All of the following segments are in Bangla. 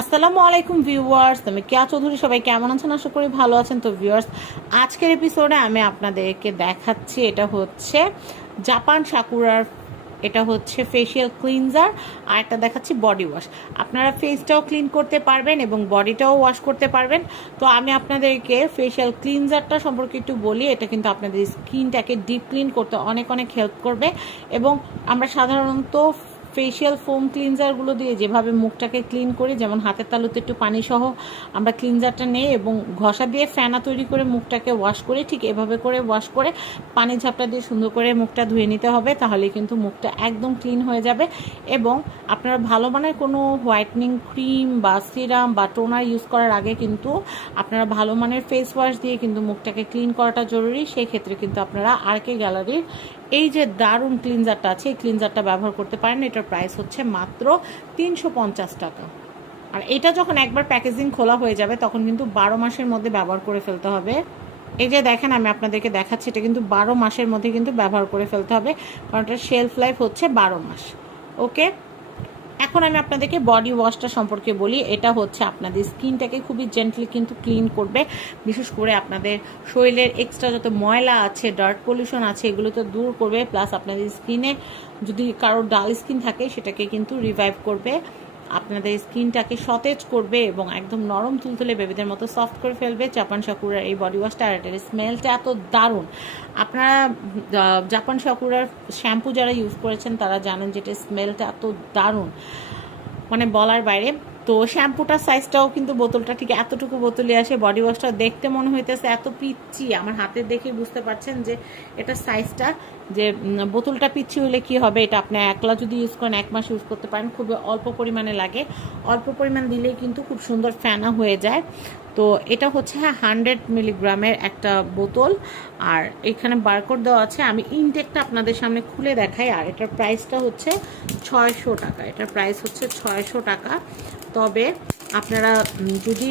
আসসালামু আলাইকুম ভিউয়ার্স আমি কেয়া চৌধুরী সবাই কেমন আছেন? আশা করি ভালো আছেন। তো ভিউয়ার্স, আজকের এপিসোডে আমি আপনাদেরকে দেখাচ্ছি, এটা হচ্ছে জাপান সাকুরার এটা হচ্ছে ফেসিয়াল ক্লিনজার আর একটা দেখাচ্ছি বডি ওয়াশ আপনারা ফেসটাও ক্লিন করতে পারবেন এবং বডিটাও ওয়াশ করতে পারবেন। তো আমি আপনাদেরকে ফেসিয়াল ক্লিনজারটা সম্পর্কে একটু বলি, এটা কিন্তু আপনাদের স্কিনটাকে ডিপ ক্লিন করতে অনেক অনেক হেল্প করবে। এবং আমরা সাধারণত ফেশিয়াল ফোম ক্লিনজারগুলো দিয়ে যেভাবে মুখটাকে ক্লিন করি, যেমন হাতের তালুতে একটু পানি সহ আমরা ক্লিনজারটা নেই এবং ঘষা দিয়ে ফেনা তৈরি করে মুখটাকে ওয়াশ করি, ঠিক এভাবে করে ওয়াশ করে পানি ঝাপটা দিয়ে সুন্দর করে মুখটা ধুয়ে নিতে হবে তাহলে কিন্তু মুখটা একদম ক্লিন হয়ে যাবে এবং আপনারা ভালো মানের কোনো হোয়াইটনিং ক্রিম বা সিরাম বা টোনার ইউজ করার আগে কিন্তু আপনারা ভালো মানের ফেস ওয়াশ দিয়ে কিন্তু মুখটাকে ক্লিন করাটা জরুরি, সেই ক্ষেত্রে কিন্তু আপনারা আর কে গ্যালারির এই যে দারুণ ক্লিনজারটা আছে, এই ক্লিনজারটা ব্যবহার করতে পারেন, এটার প্রাইস হচ্ছে মাত্র তিনশো পঞ্চাশ টাকা। আর এটা যখন একবার প্যাকেজিং খোলা হয়ে যাবে, তখন কিন্তু বারো মাসের মধ্যে ব্যবহার করে ফেলতে হবে। এই যে দেখেন, আমি আপনাদেরকে দেখাচ্ছি, এটা কিন্তু বারো মাসের মধ্যে কিন্তু ব্যবহার করে ফেলতে হবে, কারণ এটার শেলফ লাইফ হচ্ছে বারো মাস। ওকে এখন আমি আপনাদেরকে বডি ওয়াশটা সম্পর্কে বলি। এটা হচ্ছে আপনাদের স্কিনটাকে খুবই জেন্টলি কিন্তু ক্লিন করবে। বিশেষ করে আপনাদের শরীরের এক্সট্রা যত ময়লা আছে ডার্ট পলিউশন আছে, এগুলো তো দূর করবে। প্লাস আপনাদের স্কিনে যদি কারোর ডাল স্কিন থাকে, সেটাকে কিন্তু রিভাইভ করবে। আপনাদের স্কিনটাকে সতেজ করবে এবং একদম নরম তুলতুলে বেবিদের মতো সফট করে ফেলবে। জাপান সাকুরার এই বডি ওয়াশটা আর এটার স্মেলটা এত দারুণ। আপনারা জাপান সাকুরার শ্যাম্পু যারা ইউজ করেছেন, তারা জানেন যে এটার স্মেলটা এত দারুণ। মানে বলার বাইরে তো শ্যাম্পুটার সাইজটাও কিন্তু বোতলটা ঠিক এতটুকু বোতলে আসে বডি ওয়াশটা দেখতে মনে হইতেছে এত পিচ্ছি আমার হাতে দেখে বুঝতে পারছেন যে এটা সাইজটা যে বোতলটা পিচ্ছি হলে কি হবে এটা আপনি একলা যদি ইউজ করেন, এক মাস ইউজ করতে পারেন খুব অল্প পরিমাণে লাগে। অল্প পরিমাণ দিলেই কিন্তু খুব সুন্দর ফ্যানা হয়ে যায়। তো এটা হচ্ছে হ্যাঁ হান্ড্রেড মিলিগ্রামের একটা বোতল। আর এখানে বারকোড দেওয়া আছে, আমি ইনটেকটা আপনাদের সামনে খুলে দেখাই। আর এটার প্রাইসটা হচ্ছে ছয়শো টাকা। এটার প্রাইস হচ্ছে ছয়শো টাকা। তবে আপনারা যদি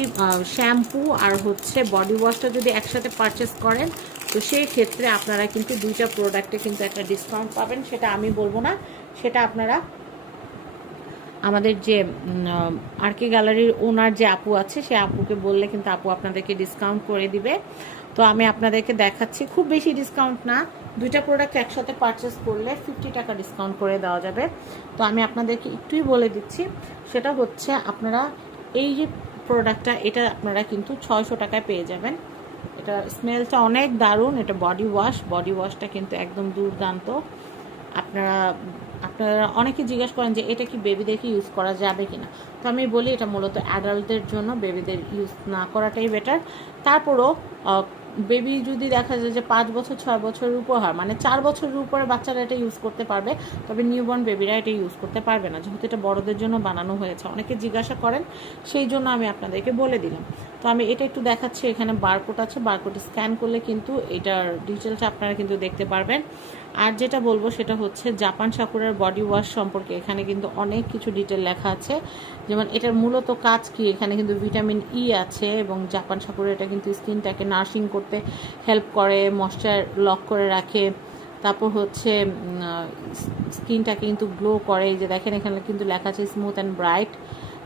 শ্যাম্পু আর হচ্ছে বডি ওয়াশটা যদি একসাথে পারচেস করেন, তো সেই ক্ষেত্রে আপনারা কিন্তু দুইটা প্রোডাক্টে কিন্তু একটা ডিসকাউন্ট পাবেন। সেটা আমি বলব না, সেটা আপনারা আমাদের যে আর কে গ্যালারির ওনার যে আপু আছে, সে আপুকে বললে কিন্তু আপু আপনাদেরকে ডিসকাউন্ট করে দিবে। তো আমি আপনাদেরকে দেখাচ্ছি, খুব বেশি ডিসকাউন্ট না দুইটা প্রোডাক্ট একসাথে পারচেস করলে ফিফটি টাকা ডিসকাউন্ট করে দেওয়া যাবে। তো আমি আপনাদেরকে একটুই বলে দিচ্ছি, সেটা হচ্ছে আপনারা এই যে প্রোডাক্টটা এটা আপনারা কিন্তু ছয়শো টাকায় পেয়ে যাবেন। এটা স্মেলটা অনেক দারুণ, এটা বডি ওয়াশ বডি ওয়াশটা কিন্তু একদম দুর্দান্ত। আপনারা আপনারা অনেকে জিজ্ঞেস করেন যে এটা কি বেবিদেরকে ইউজ করা যাবে কিনা? তো আমি বলি এটা মূলত অ্যাডাল্টদের জন্য বেবিদের ইউজ না করাটাই বেটার তারপরও বেবি যদি দেখা যায় যে পাঁচ বছর, ছয় বছরের হয় মানে চার বছরের উপরে বাচ্চারা এটা ইউজ করতে পারবে, তবে নিউবর্ন বেবিরা এটা ইউজ করতে পারবে না। যেহেতু এটা বড়দের জন্য বানানো হয়েছে। অনেকে জিজ্ঞাসা করেন, সেই জন্য আমি আপনাদেরকে বলে দিলাম। তো আমি এটা একটু দেখাচ্ছি, এখানে বারকোড আছে। বারকোড স্ক্যান করলে কিন্তু এটার ডিটেলসটা আপনারা কিন্তু দেখতে পারবেন। আর যেটা বলব সেটা হচ্ছে জাপান সাকুরার বডি ওয়াশ সম্পর্কে এখানে কিন্তু অনেক কিছু ডিটেল লেখা আছে। যেমন এটার মূলত কাজ কি? এখানে কিন্তু ভিটামিন ই আছে এবং জাপান সাকুরা এটা কিন্তু স্কিনটাকে নার্সিং করতে হেল্প করে ময়শ্চার লক করে রাখে। তারপর হচ্ছে স্কিনটাকে কিন্তু গ্লো করে। এই যে দেখেন এখানে কিন্তু লেখা আছে স্মুথ অ্যান্ড ব্রাইট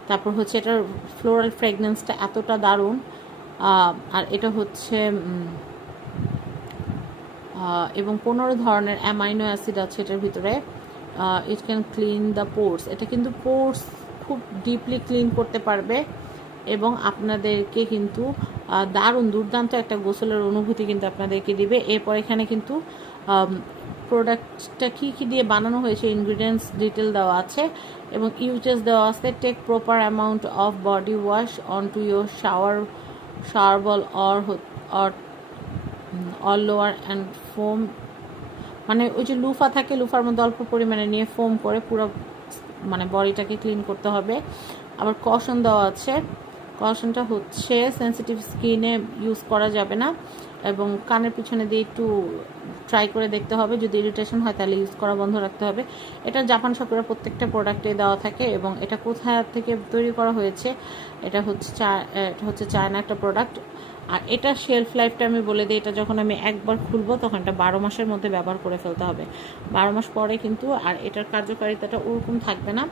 তারপর হচ্ছে এটার ফ্লোরাল ফ্রেগনেন্সটা এতটা দারুণ। আর এটা হচ্ছে এবং পনেরো ধরনের অ্যামাইনো অ্যাসিড আছে এটার ভিতরে it can clean the pores এটা কিন্তু পোর্স খুব ডিপলি ক্লিন করতে পারবে এবং আপনাদেরকে কিন্তু দারুণ দুর্দান্ত একটা গোসলের অনুভূতি কিন্তু আপনাদেরকে দিবে। এরপর এখানে কিন্তু প্রোডাক্টটা কী কী দিয়ে বানানো হয়েছে ইনগ্রিডিয়েন্টস ডিটেল দেওয়া আছে এবং ইউজেস দেওয়া আছে। Take proper amount of body wash on to your shower shower ball or or all lower and foam মানে ওই যে লুফা থাকে, লুফার মধ্যে অল্প পরিমাণে নিয়ে ফোম করে পুরো মানে বডিটাকে ক্লিন করতে হবে। আবার কশন দেওয়া আছে। কশনটা হচ্ছে সেন্সিটিভ স্কিনে ইউজ করা যাবে না এবং কানের পিছনে দিয়ে একটু ট্রাই করে দেখতে হবে। যদি ইরিটেশন হয়, তাহলে ইউজ করা বন্ধ রাখতে হবে। এটা জাপান শপের প্রত্যেকটা প্রোডাক্টে দেওয়া থাকে এবং এটা কোথায় থেকে তৈরি করা হয়েছে, এটা হচ্ছে চা- এটা হচ্ছে চায়না একটা প্রোডাক্ট আর এটা শেলফ লাইফটা আমি বলে দিই এটা যখন আমি একবার খুলবো, তখন এটা বারো মাসের মধ্যে ব্যবহার করে ফেলতে হবে। বারো মাস পরে কিন্তু আর এটার কার্যকারিতাটা ওরকম থাকবে না।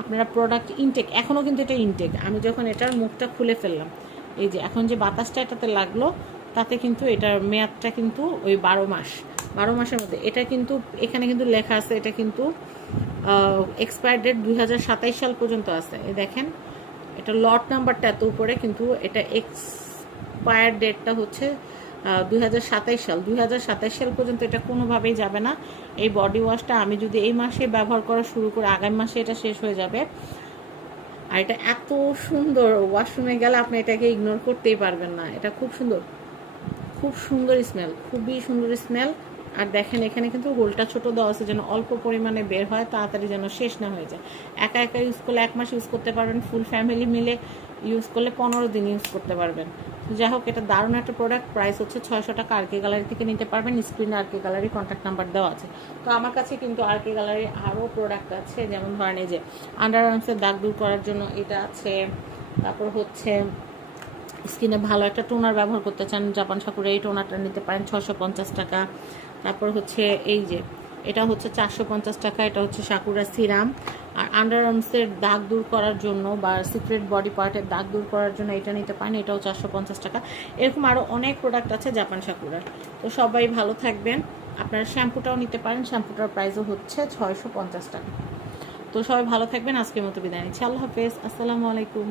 আপনারা প্রোডাক্ট ইনটেক এখনও কিন্তু এটা ইনটেক আমি যখন এটার মুখটা খুলে ফেললাম, এই যে এখন যে বাতাসটা এটাতে লাগল, তাতে কিন্তু এটার মেয়াদটা কিন্তু ওই বারো মাস। বারো মাসের মধ্যে। এটা কিন্তু, এখানে কিন্তু লেখা আছে, এটা কিন্তু এক্সপায়ার ডেট দু হাজার সাতাশ সাল পর্যন্ত আছে। দেখেন, এটা লট নাম্বারটা এত উপরে, কিন্তু এটা এক্সপায়ার ডেটটা হচ্ছে দুই সাতাইশ সাল। দুই হাজার সাতাশ সাল পর্যন্ত এটা কোনোভাবেই যাবে না। এই বডি ওয়াশটা আমি যদি এই মাসে ব্যবহার করা শুরু করে, আগামী মাসে এটা শেষ হয়ে যাবে। আর এটা এত সুন্দর ওয়াশরুমে গেলে আপনি এটাকে ইগনোর করতেই পারবেন না। এটা খুব সুন্দর। খুব সুন্দর স্মেল খুবই সুন্দর স্মেল আর দেখেন, এখানে কিন্তু হোলটা ছোট দেওয়া আছে, যেন অল্প পরিমাণে বের হয়, তাড়াতাড়ি যেন শেষ না হয়ে যায়। একা একা ইউজ করলে এক মাস ইউজ করতে পারবেন ফুল ফ্যামিলি মিলে ইউজ করলে পনেরো দিন ইউজ করতে পারবেন। যাই হোক, এটা দারুণ একটা প্রোডাক্ট প্রাইস হচ্ছে ছয়শো টাকা আর কে গ্যালারি থেকে নিতে পারবেন। স্ক্রিনে R K gallery contact number দেওয়া আছে। তো আমার কাছে কিন্তু আর কে গ্যালারি আরও প্রোডাক্ট আছে, যেমন ধরেন এই যে আন্ডার আর্মসের দাগ দূর করার জন্য এটা আছে। তারপর হচ্ছে স্কিনে ভালো একটা টোনার ব্যবহার করতে চান, জাপান সাকুরে এই টোনারটা নিতে পারেন ছশো পঞ্চাশ টাকা। তারপর হচ্ছে এই যে, এটা হচ্ছে চারশো পঞ্চাশ টাকা, এটা হচ্ছে সাকুরা সিরাম আর আন্ডার আর্মসের দাগ দূর করার জন্য বা সিক্রেট বডি পার্টের দাগ দূর করার জন্য এটা নিতে পারেন, এটাও চারশো পঞ্চাশ টাকা। এরকম আরও অনেক প্রোডাক্ট আছে জাপান সাকুরার তো সবাই ভালো থাকবেন। আপনারা শ্যাম্পুটাও নিতে পারেন, শ্যাম্পুটার প্রাইসও হচ্ছে ছয়শো পঞ্চাশ টাকা। তো সবাই ভালো থাকবেন, আজকের মতো বিদায় নিচ্ছি। আল্লাহ হাফেজ, আসসালামু আলাইকুম।